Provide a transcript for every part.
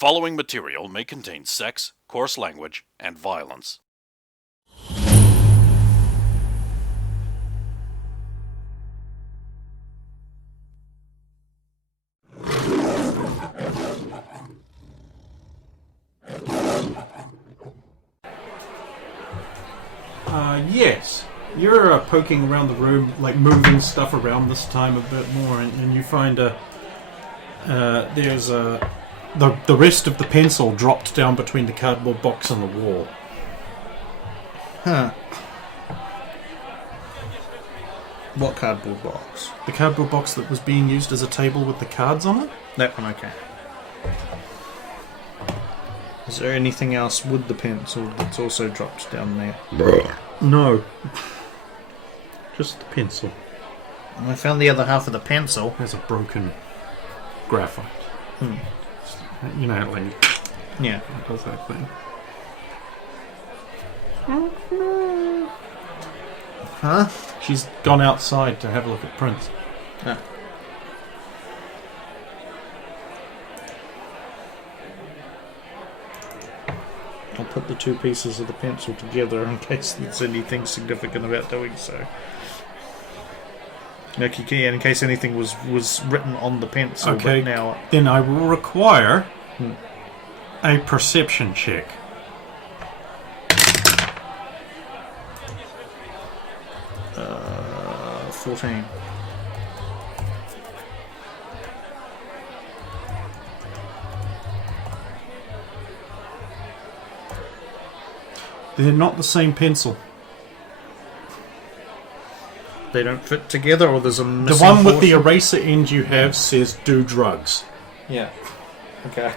following material may contain sex, coarse language, and violence. Yes. You're poking around the room, like moving stuff around this time a bit more, and you find there's the rest of the pencil dropped down between the cardboard box and the wall. Huh. What cardboard box? The cardboard box that was being used as a table with the cards on it? That one, okay. Is there anything else with the pencil that's also dropped down there? No. Just the pencil. I found the other half of the pencil. There's a broken graphite. You know, like... Yeah. It does that thing. Huh? She's gone outside to have a look at prints. Ah. I'll put the two pieces of the pencil together in case there's anything significant about doing so. Like you can, in case anything was written on the pencil, Okay, but now... then I will require a perception check. 14. They're not the same pencil. They don't fit together, or there's a The missing one with the portion? eraser end you have says "do drugs." Yeah. Okay.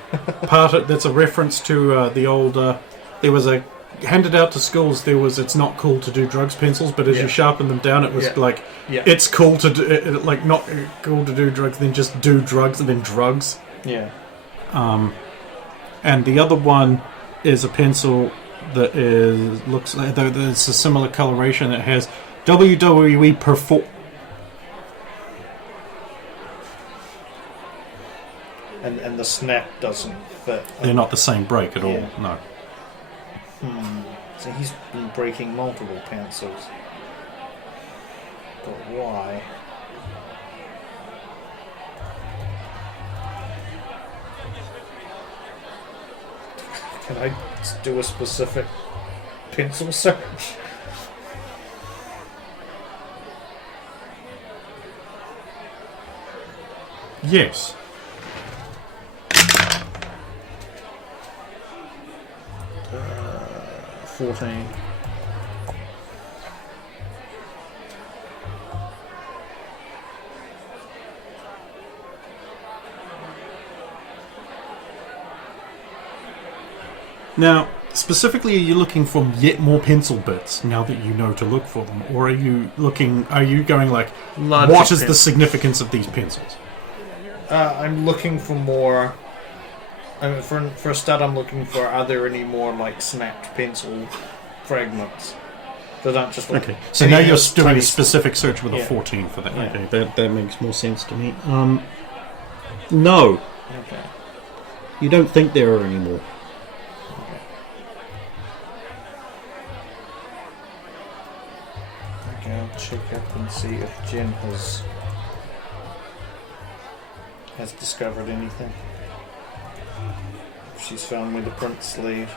That's a reference to the old. There was a handed out to schools. There was "it's not cool to do drugs" pencils, but as you sharpen them down, it was like it's cool to do, like not cool to do drugs, then just do drugs and then drugs. Yeah. And the other one is a pencil that looks like there's a similar coloration. It has WWE perform. And the snap doesn't fit. They're not the same break at all. No. So he's been breaking multiple pencils. But why? Can I do a specific pencil search? Yes. Uh, 14. Now, specifically, are you looking for yet more pencil bits now that you know to look for them, or are you going like, what is the significance of these pencils? I'm looking for more. For a start, I'm looking for, are there any more like snapped pencil fragments that aren't just like... Okay, so now you're doing tiny a specific search with a 14 for that. Yeah. Okay, that makes more sense to me. No. Okay. You don't think there are any more. Okay, I'll check up and see if Jen has discovered anything. If she's found me the print sleeve.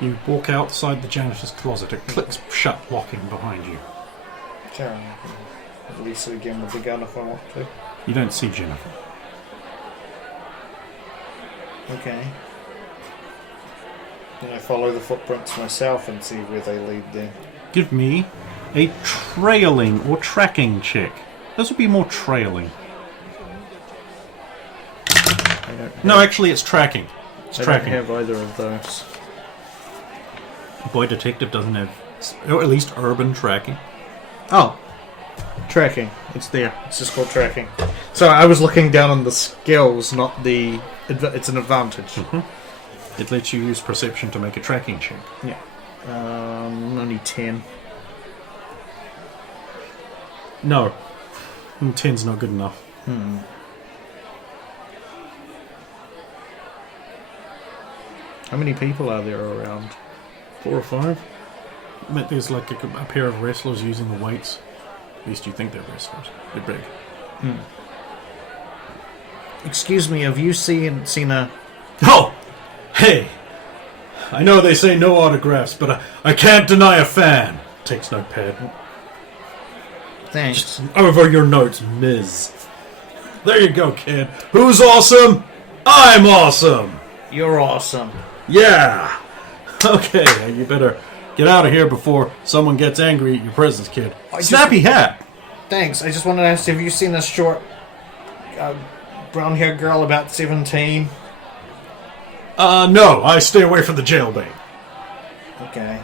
You walk outside the janitor's closet. It clicks shut, locking behind you. Sure. Release it again with the gun if I want to. You don't see Jennifer. Okay. Then I follow the footprints myself and see where they lead then. Give me a trailing or tracking check. This will be more trailing. No, actually, it's tracking. It's tracking. I don't have either of those. Boy Detective doesn't have, or at least urban tracking. Oh. Tracking. It's there. It's just called tracking. So I was looking down on the skills, not the... It's an advantage. It lets you use perception to make a tracking check. Yeah. Only 10. No. 10's not good enough. How many people are there around? 4 or 5? I bet there's like a pair of wrestlers using the weights. At least you think they're wrestlers. They're big. Excuse me, have you seen a... Oh! Hey! I know they say no autographs, but I can't deny a fan. Takes notepad. Thanks. Over your notes, Ms. There you go, kid. Who's awesome? I'm awesome! You're awesome. Yeah! Okay, you better get out of here before someone gets angry at your presence, kid. Snappy hat! Thanks. I just wanted to ask, have you seen a short brown-haired girl about 17? No. I stay away from the jailbait. Okay.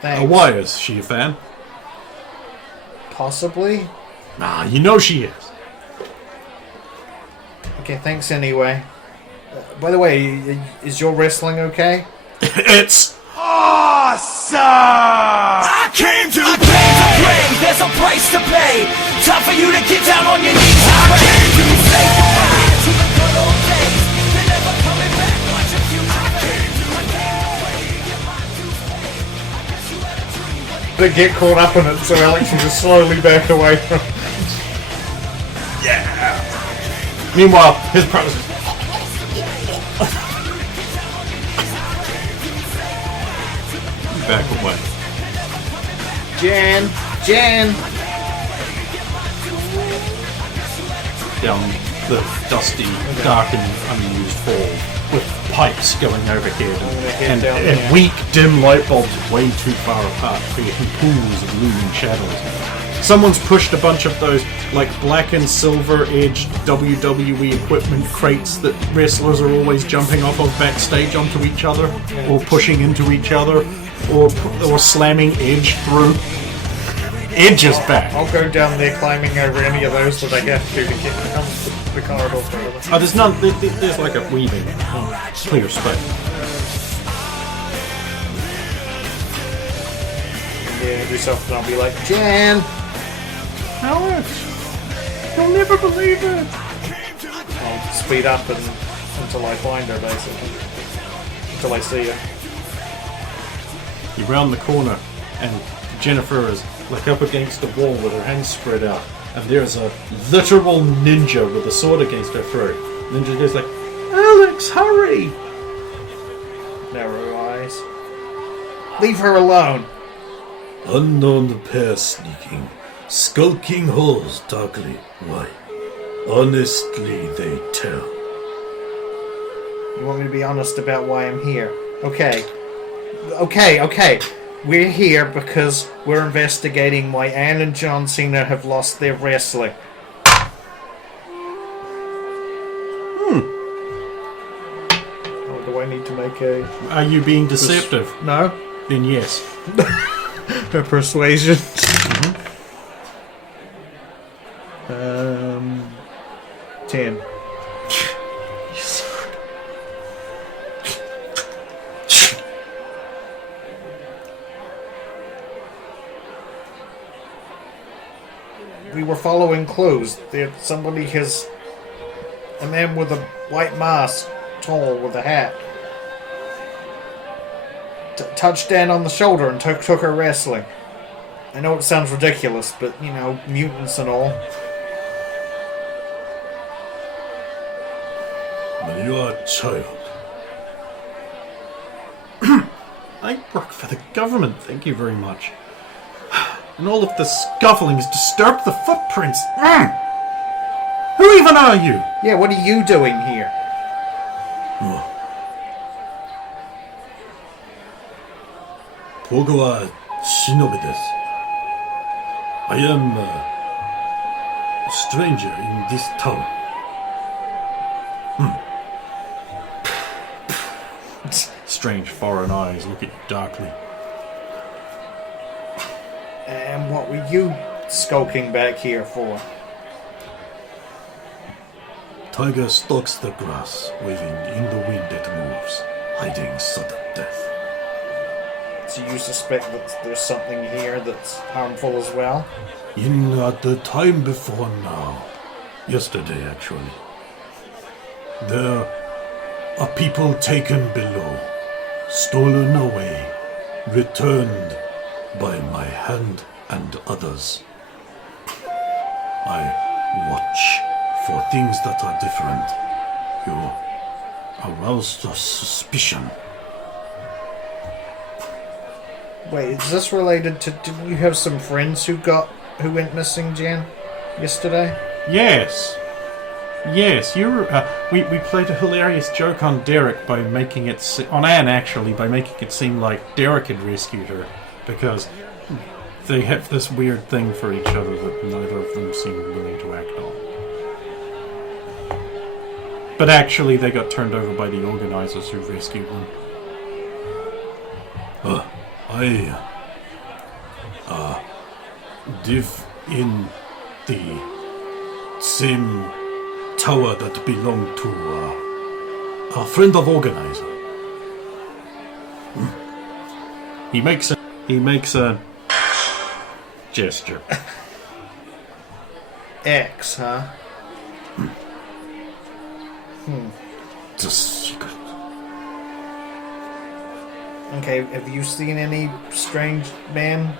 Thanks. Why is she a fan? Possibly. Nah, you know she is. Okay, thanks anyway. By the way, is your wrestling okay? It's Awesome! I came to play. There's a price to pay. Time for you to get down on your knees. I came to say goodbye to the good old days. They're never coming back. Watch your future. I came to play. Your mind to stay. I guess you had a dream, but it They get caught up in it, so Alex will just slowly back away from. meanwhile his brothers. Back away. Jan! Down the dusty, darkened, unused hall with pipes going overhead and down there. weak, dim light bulbs way too far apart, creating pools of looming shadows. Someone's pushed a bunch of those like black and silver edged WWE equipment crates that wrestlers are always jumping off of backstage onto each other, or pushing into each other, or slamming Edge through. Edge is back. I'll go down there climbing over any of those that I have to get down the corridor further. Oh, there's none. There's like a weaving clear space. Yeah, every so often I'll be like, Jan! Alex, you'll never believe it. I'll speed up until I find her, basically. Until I see her. You round the corner, and Jennifer is like up against the wall with her hands spread out, and there's a literal ninja with a sword against her throat. Ninja goes like, "Alex, hurry!" Narrow eyes. Leave her alone! Unknown pair sneaking, skulking holes darkly. Why? Honestly, they tell. You want me to be honest about why I'm here? Okay. We're here because we're investigating why Anne and John Cena have lost their wrestling. Oh, do I need to make a... Are you being deceptive? No? Then yes. A persuasion. 10. We were following clues. Somebody has... A man with a white mask, tall, with a hat. Touched Dan on the shoulder and took her wrestling. I know it sounds ridiculous, but, you know, mutants and all. When you are a child, I work for the government, thank you very much. And all of the scuffling has disturbed the footprints. Who even are you? Yeah, what are you doing here? Pogo wa shinobi desu. I am a stranger in this town. Strange foreign eyes look at you darkly. And what were you skulking back here for? Tiger stalks the grass, waving in the wind that moves, hiding sudden death. So you suspect that there's something here that's harmful as well? In at the time before now, yesterday actually, there are people taken below, stolen away, returned by my hand and others. I watch for things that are different. You aroused a suspicion. Wait, is this related to... Did you have some friends who went missing, Jan? Yesterday? Yes. Yes, we played a hilarious joke on Derek by making it... on Anne, actually, by making it seem like Derek had rescued her. Because they have this weird thing for each other that neither of them seem willing to act on. But actually, they got turned over by the organizers who rescued them. I live in the same tower that belonged to a friend of organizer. He makes a gesture. X, huh? It's a secret. Okay, have you seen any strange man?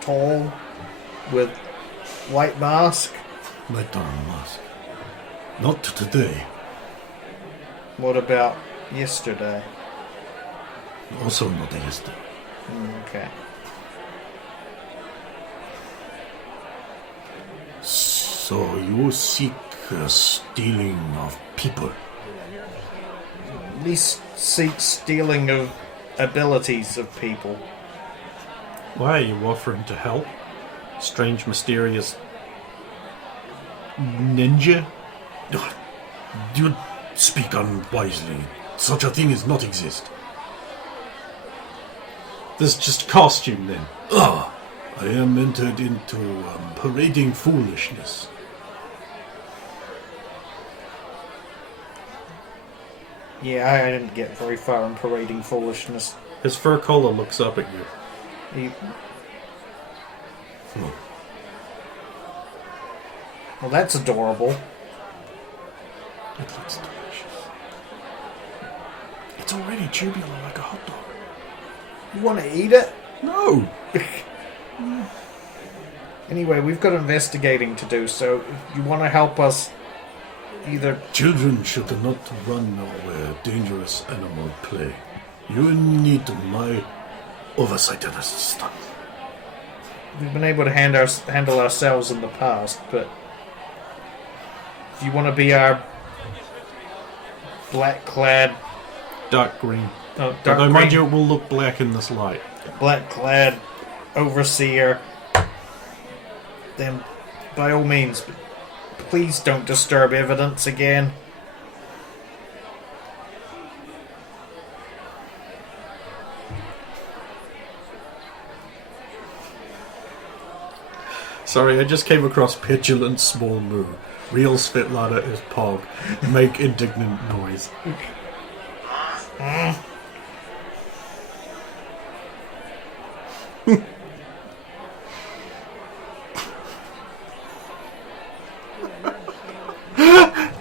Tall? With white mask? My darn mask. Not today. What about yesterday? Also not yesterday. Okay. So you seek stealing of people? At least seek stealing of abilities of people. Why are you offering to help? Strange, mysterious ninja? You speak unwisely. Such a thing does not exist. This is just costume, then. I am entered into parading foolishness. Yeah, I didn't get very far in parading foolishness. His fur collar looks up at you. Well, that's adorable. It looks delicious. It's already tubular like a hot dog. You want to eat it? No! Anyway, we've got investigating to do, so if you want to help us either... Children should not run where dangerous animal play. You need my oversight and assistance. We've been able to handle ourselves in the past, but if you want to be our black-clad... Dark green. Oh, dark Although, mind green, you, it will look black in this light. black-clad overseer, then by all means, please don't disturb evidence again. Sorry, I just came across petulant small moo. Real Svetlana is Pog. Make indignant noise.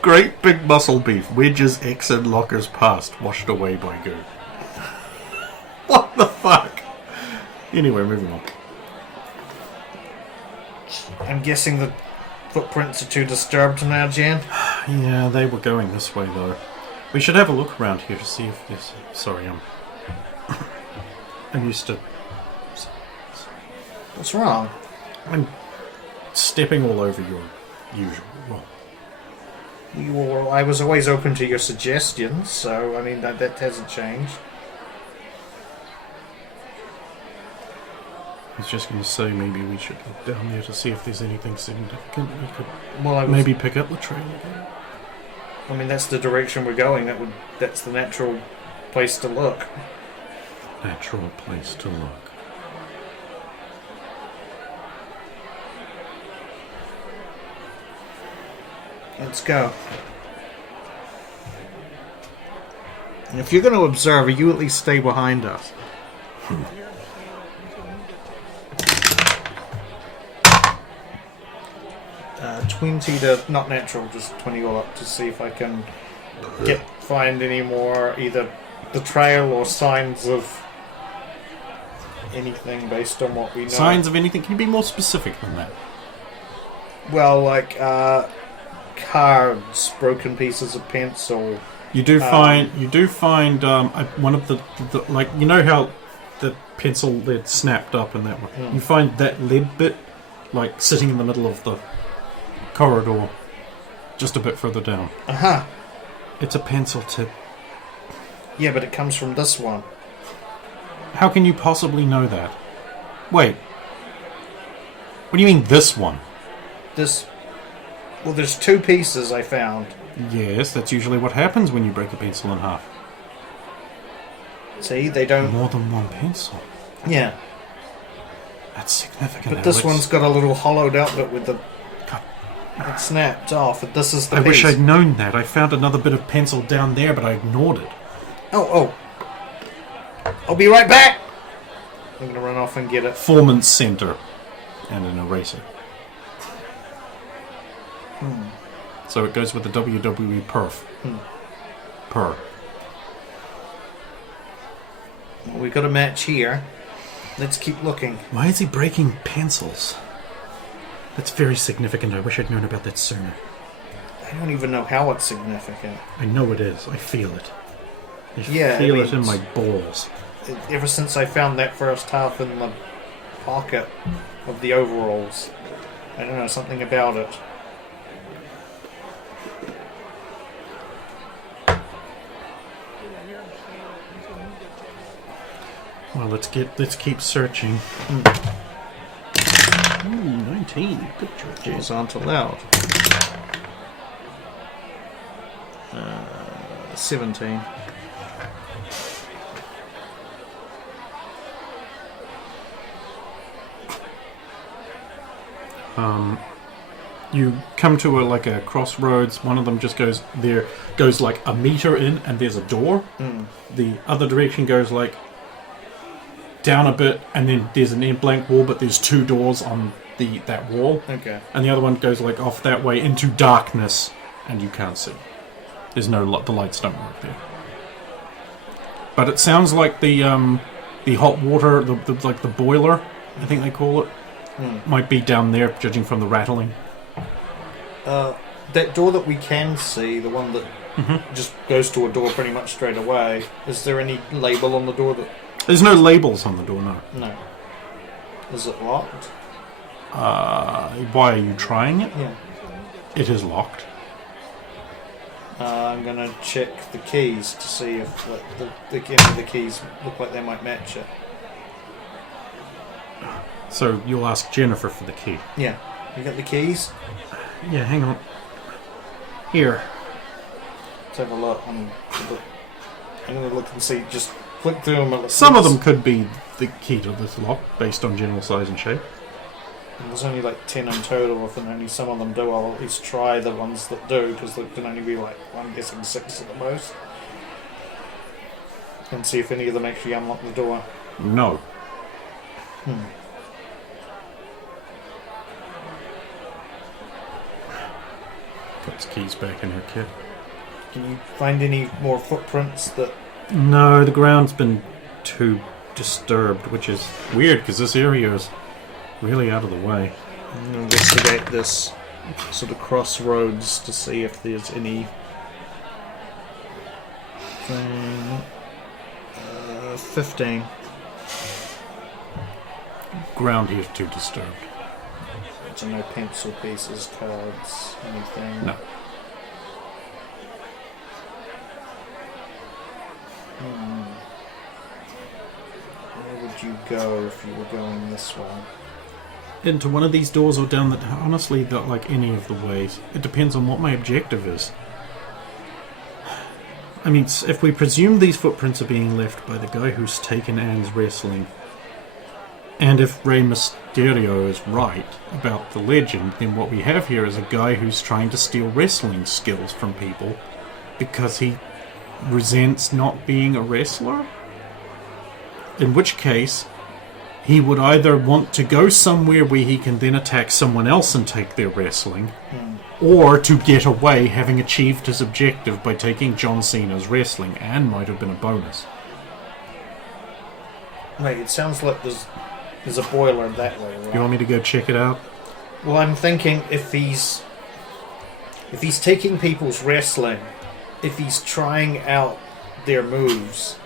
Great big muscle beef. Wedges, X and lockers past. Washed away by goo. What the fuck? Anyway, moving on. I'm guessing the footprints are too disturbed now, Jan. Yeah, they were going this way though. We should have a look around here to see if this... Sorry, I'm used to... What's wrong? I'm stepping all over your usual... Well, I was always open to your suggestions, so, I mean, that hasn't changed. I was just going to say maybe we should look down there to see if there's anything significant we could Well, maybe pick up the trail again. I mean, that's the direction we're going. That's the natural place to look. Natural place to look. Let's go. And if you're going to observe, you at least stay behind us. Uh, 20 to... Not natural, just 20 all up to see if I can find any more either the trail or signs of anything based on what we know? Signs of anything? Can you be more specific than that? Well, like cards, broken pieces of pencil. You do find one of the like, you know how the pencil lid snapped up in that one. You find that lid bit like sitting in the middle of the corridor, just a bit further down. Aha. It's a pencil tip. Yeah, but it comes from this one. How can you possibly know that? Wait. What do you mean this one? This. Well, there's two pieces I found. Yes, that's usually what happens when you break a pencil in half. See, they don't. More than one pencil. Yeah. That's significant. But this Alex. one's got a little hollowed out bit with the. God. It snapped off, and this is the I piece. wish I'd known that. I found another bit of pencil down there, but I ignored it. Oh. I'll be right back! I'm gonna run off and get it. Performance center. And an eraser. So it goes with the WWE perf. Per. We've got a match here. Let's keep looking. Why is he breaking pencils? That's very significant. I wish I'd known about that sooner. I don't even know how it's significant. I know it is. I feel it. I Yeah, feel I mean, it in my balls. Ever since I found that first half in the pocket of the overalls, I don't know, something about it. Well, let's keep searching. 19. Good job. Jeez, aren't allowed. 17. You come to a crossroads. One of them just goes like a meter in, and there's a door. The other direction goes like down a bit, and then there's an blank wall, but there's two doors on that wall. Okay. And the other one goes like off that way into darkness, and you can't see. There's no the lights don't work there. But it sounds like the hot water, the boiler, I think they call it, might be down there, judging from the rattling. That door that we can see, the one that just goes to a door pretty much straight away, is there any label on the door that... There's no labels on the door, no. No. Is it locked? Why are you trying it? Yeah. It is locked. I'm going to check the keys to see if any of the keys look like they might match it. So you'll ask Jennifer for the key. Yeah. You got the keys? Yeah, hang on. Here. Let's have a look. I'm going to look and see. Just click through them. Some of them could be the key to this lock, based on general size and shape. And there's only like 10 in total. If only some of them do, I'll at least try the ones that do, because there can only be like, I'm guessing 6 at the most. And see if any of them actually unlock the door. No. Puts keys back in her kit. Can you find any more footprints that... No, the ground's been too disturbed, which is weird, because this area is really out of the way. I'm going to investigate this sort of crossroads to see if there's any... 15. Ground here's too disturbed. So no pencil pieces, cards, anything? No. Where would you go if you were going this way? Into one of these doors or down the... Honestly, not like any of the ways. It depends on what my objective is. I mean, if we presume these footprints are being left by the guy who's taken Anne's wrestling, and if Rey Mysterio is right about the legend, then what we have here is a guy who's trying to steal wrestling skills from people because he resents not being a wrestler? In which case, he would either want to go somewhere where he can then attack someone else and take their wrestling, or to get away having achieved his objective by taking John Cena's wrestling, and might have been a bonus. Wait, it sounds like there's a boiler that way, right? You want me to go check it out? Well, I'm thinking if he's taking people's wrestling, if he's trying out their moves,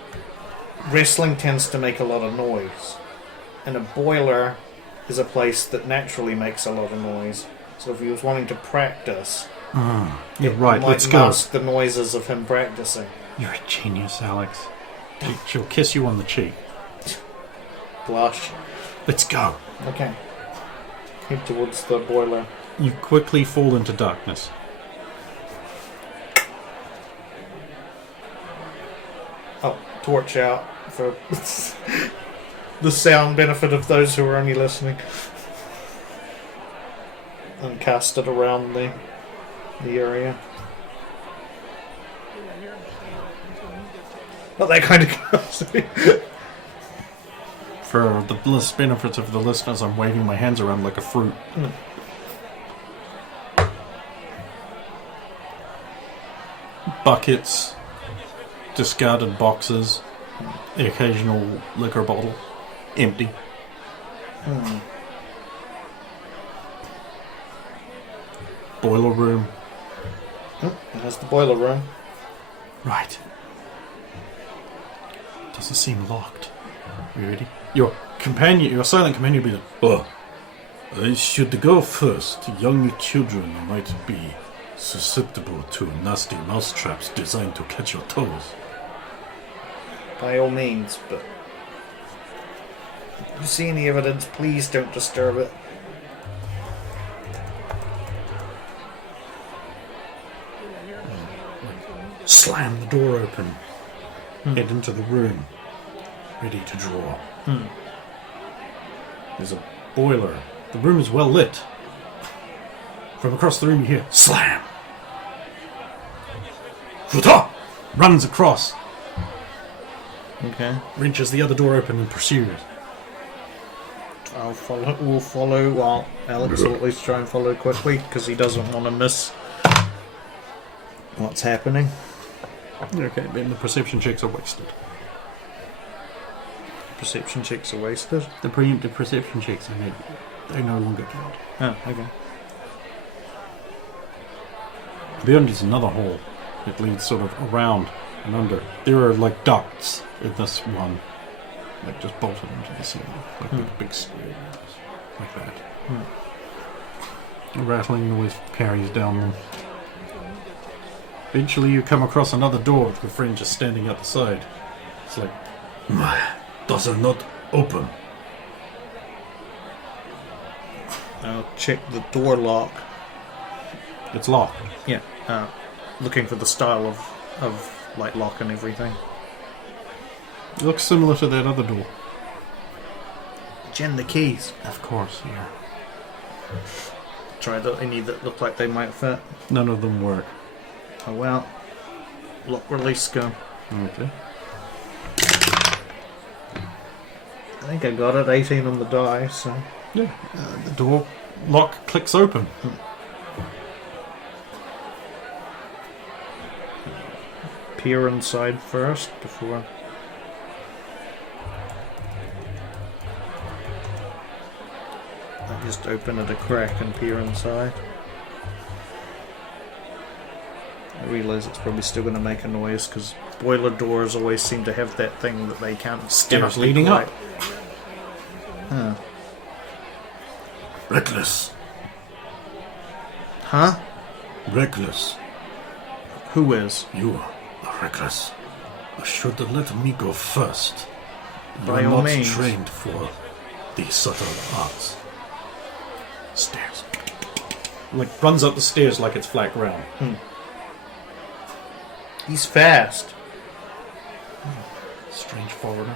wrestling tends to make a lot of noise. And a boiler is a place that naturally makes a lot of noise. So if he was wanting to practice, You're right, might let's go. mask the noises of him practicing. You're a genius, Alex. She'll kiss you on the cheek. Blush. Let's go. Okay. Head towards the boiler. You quickly fall into darkness. Oh, torch out for the sound benefit of those who are only listening. And cast it around the area. Not that kind of casting. For the benefits of the listeners, I'm waving my hands around like a fruit. Buckets, discarded boxes, the occasional liquor bottle, empty. Boiler room. There's the boiler room. Right. Doesn't seem locked. Are you ready? Your silent companion will be Oh, I should go first. Young children might be susceptible to nasty mousetraps designed to catch your toes. By all means, but if you see any evidence, please don't disturb it. slam the door open, head into the room, ready to draw. There's a boiler. The room is well lit. From across the room you hear slam. Futa! Runs across, Okay. wrenches the other door open and pursues. I'll follow. We'll follow. Well, Alex will at least try and follow quickly because he doesn't want to miss what's happening. Okay, then the perception checks are wasted. Perception checks are wasted. The preemptive perception checks I made, they no longer count. Oh, okay. Beyond is another hall. It leads sort of around and under. There are like ducts in this one, like just bolted into the ceiling, like big squares, like that. A rattling noise carries down them. Eventually you come across another door with your friend just standing out the side. It's like, Does it not open? I'll check the door lock. it's locked. Yeah. Looking for the style of like lock and everything. It looks similar to that other door. Gin the keys. Of course, yeah. Try any that look like they might fit. None of them work. Oh well. Lock release go. Okay. I think I got it. 18 on the die. So Yeah. The door lock clicks open. peer inside first before. I just open at a crack and peer inside. I realise it's probably still going to make a noise because boiler doors always seem to have that thing that they can't Stairs leading up. Huh? Reckless. Huh? Reckless. Who is? You are reckless. You should let me go first. You By are all not means. trained for these subtle arts. Stairs. Like runs up the stairs like it's flat ground. He's fast. Strange foreigner.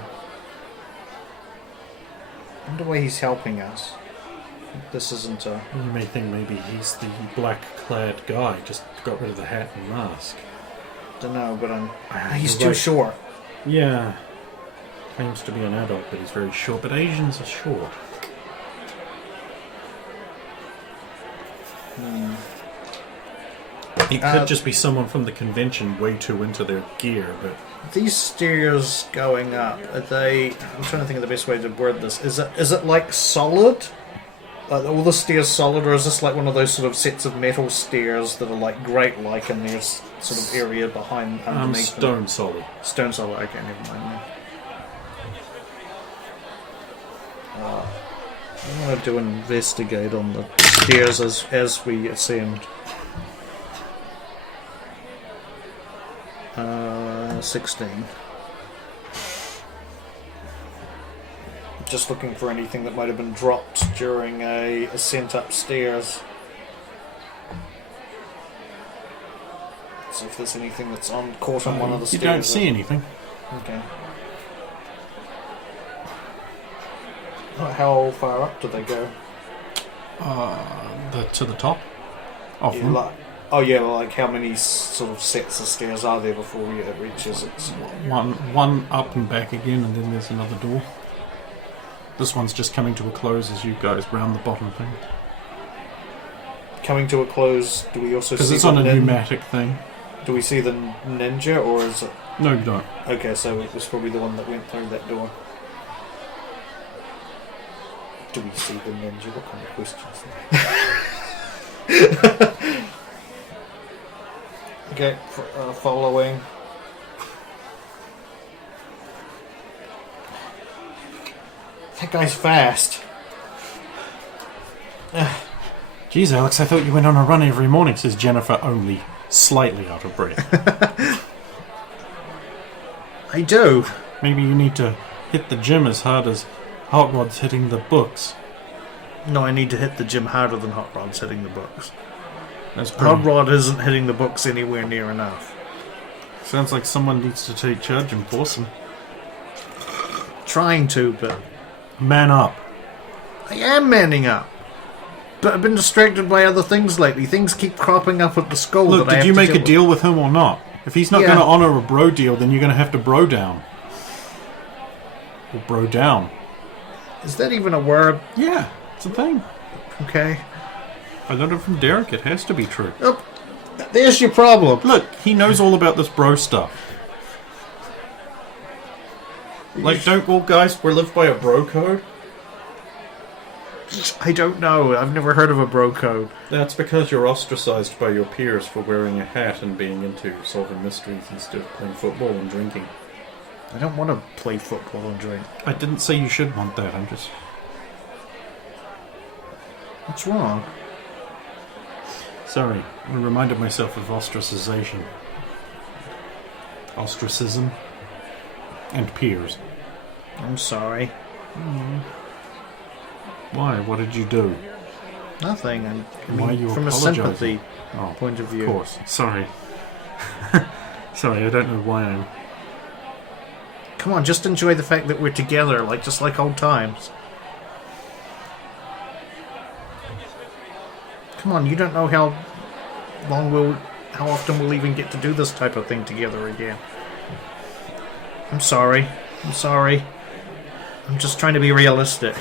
I wonder why he's helping us. This isn't a... You may think maybe he's the black-clad guy, just got rid of the hat and mask. Don't know, but Ah, he's you're too right. short. Yeah. Claims to be an adult, but he's very short. But Asians are short. It could just be someone from the convention way too into their gear, but... These stairs going up, are they... I'm trying to think of the best way to word this. Is it like solid? Like all the stairs solid, or is this like one of those sort of sets of metal stairs that are like grate-like and there's sort of area behind, underneath stone solid. Stone solid, okay, never mind. I wanted to investigate on the stairs as we ascend. 16. Just looking for anything that might have been dropped during a ascent upstairs. See if there's anything that's caught on one of the stairs. You don't see anything. Okay. How far up do they go? To the top. Of Yeah, them. like how many sort of sets of stairs are there before it reaches its... One up and back again, and then there's another door. This one's just coming to a close as you guys round the bottom thing. Coming to a close, do we also see... Because it's on a pneumatic thing. Do we see the ninja, or is it... No, you don't. Okay, so it was probably the one that went through that door. Do we see the ninja? What kind of questions? Okay, following. That guy's fast. Jeez, Alex, I thought you went on a run every morning, says Jennifer, only slightly out of breath. I do. Maybe you need to hit the gym as hard as Hot Rod's hitting the books. No, I need to hit the gym harder than Hot Rod's hitting the books. That's pretty... Hot Rod isn't hitting the books anywhere near enough. Sounds like someone needs to take charge and force him. Trying to, but... Man up. I am manning up. But I've been distracted by other things lately. Things keep cropping up at the school. Look, that I did have you to make a deal deal with him or not? If he's not Yeah. going to honour a bro deal, then you're going to have to bro down. Or bro down. with. Is that even a word? Yeah, it's a thing. Okay. I learned it from Derek. It has to be true. Oh, there's your problem. Look, he knows all about this bro stuff. Like, don't all guys live by a bro code? I don't know. I've never heard of a bro code. That's because you're ostracized by your peers for wearing a hat and being into solving mysteries instead of playing football and drinking. I don't want to play football and drink. I didn't say you should want that, I'm just... What's wrong? Sorry, I reminded myself of ostracization. Ostracism. And peers. I'm sorry. Why? What did you do? Nothing. I Why are mean, you from a apologizing? sympathy Oh, point of view. of course. Sorry. Sorry, I don't know why I'm... Come on, just enjoy the fact that we're together, just like old times. Come on, you don't know how often we'll even get to do this type of thing together again. I'm sorry. I'm just trying to be realistic.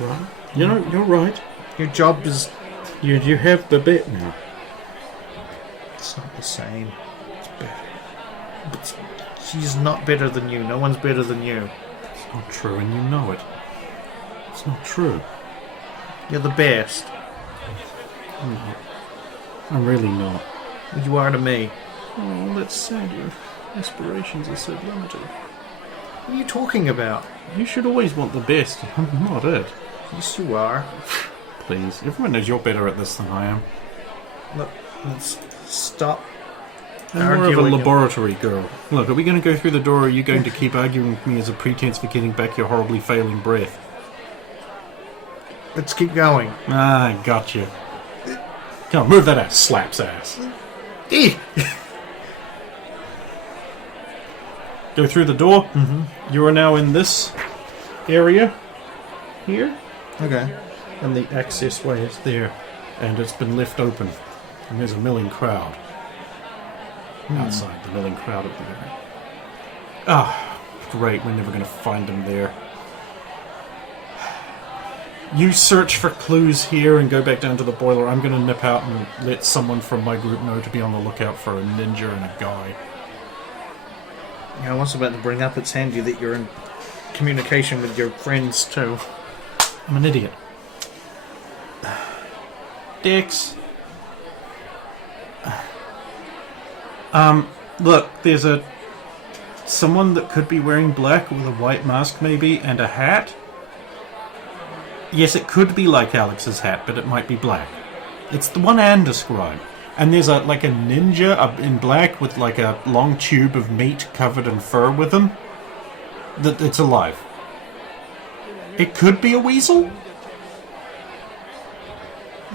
Well, you're right. Your job is... You have the bit now. It's not the same. It's better. But she's not better than you. No one's better than you. It's not true, and you know it. It's not true. You're the best. I'm really not. You are to me. Oh, that's sad. Your aspirations are so limited. What are you talking about? You should always want the best. I'm not it. Yes, you are. Please. Everyone knows you're better at this than I am. Look, let's stop I'm more of a arguing. laboratory girl. Look, are we going to go through the door, or are you going to keep arguing with me as a pretense for getting back your horribly failing breath? Let's keep going. Ah, I got you. Come on, move that ass. Slaps ass. Eeh! Go through the door. Mm-hmm. You are now in this area here. Okay. And the access way is there. And it's been left open. And there's a milling crowd. Outside the milling crowd of the area. Ah, Great, we're never going to find him there. You search for clues here and go back down to the boiler. I'm going to nip out and let someone from my group know to be on the lookout for a ninja and a guy. Yeah, I was about to bring up, it's handy that you're in communication with your friends too. I'm an idiot. Dicks. Look, there's someone that could be wearing black with a white mask maybe and a hat. Yes, it could be like Alex's hat, but it might be black. It's the one Anne described. And there's a ninja in black with like a long tube of meat covered in fur with him. It's alive. It could be a weasel?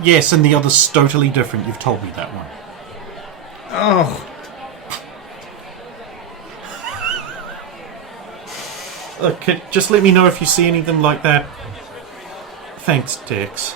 Yes, and the other's totally different. You've told me that one. Oh. Look, just let me know if you see anything like that. Thanks, Dix.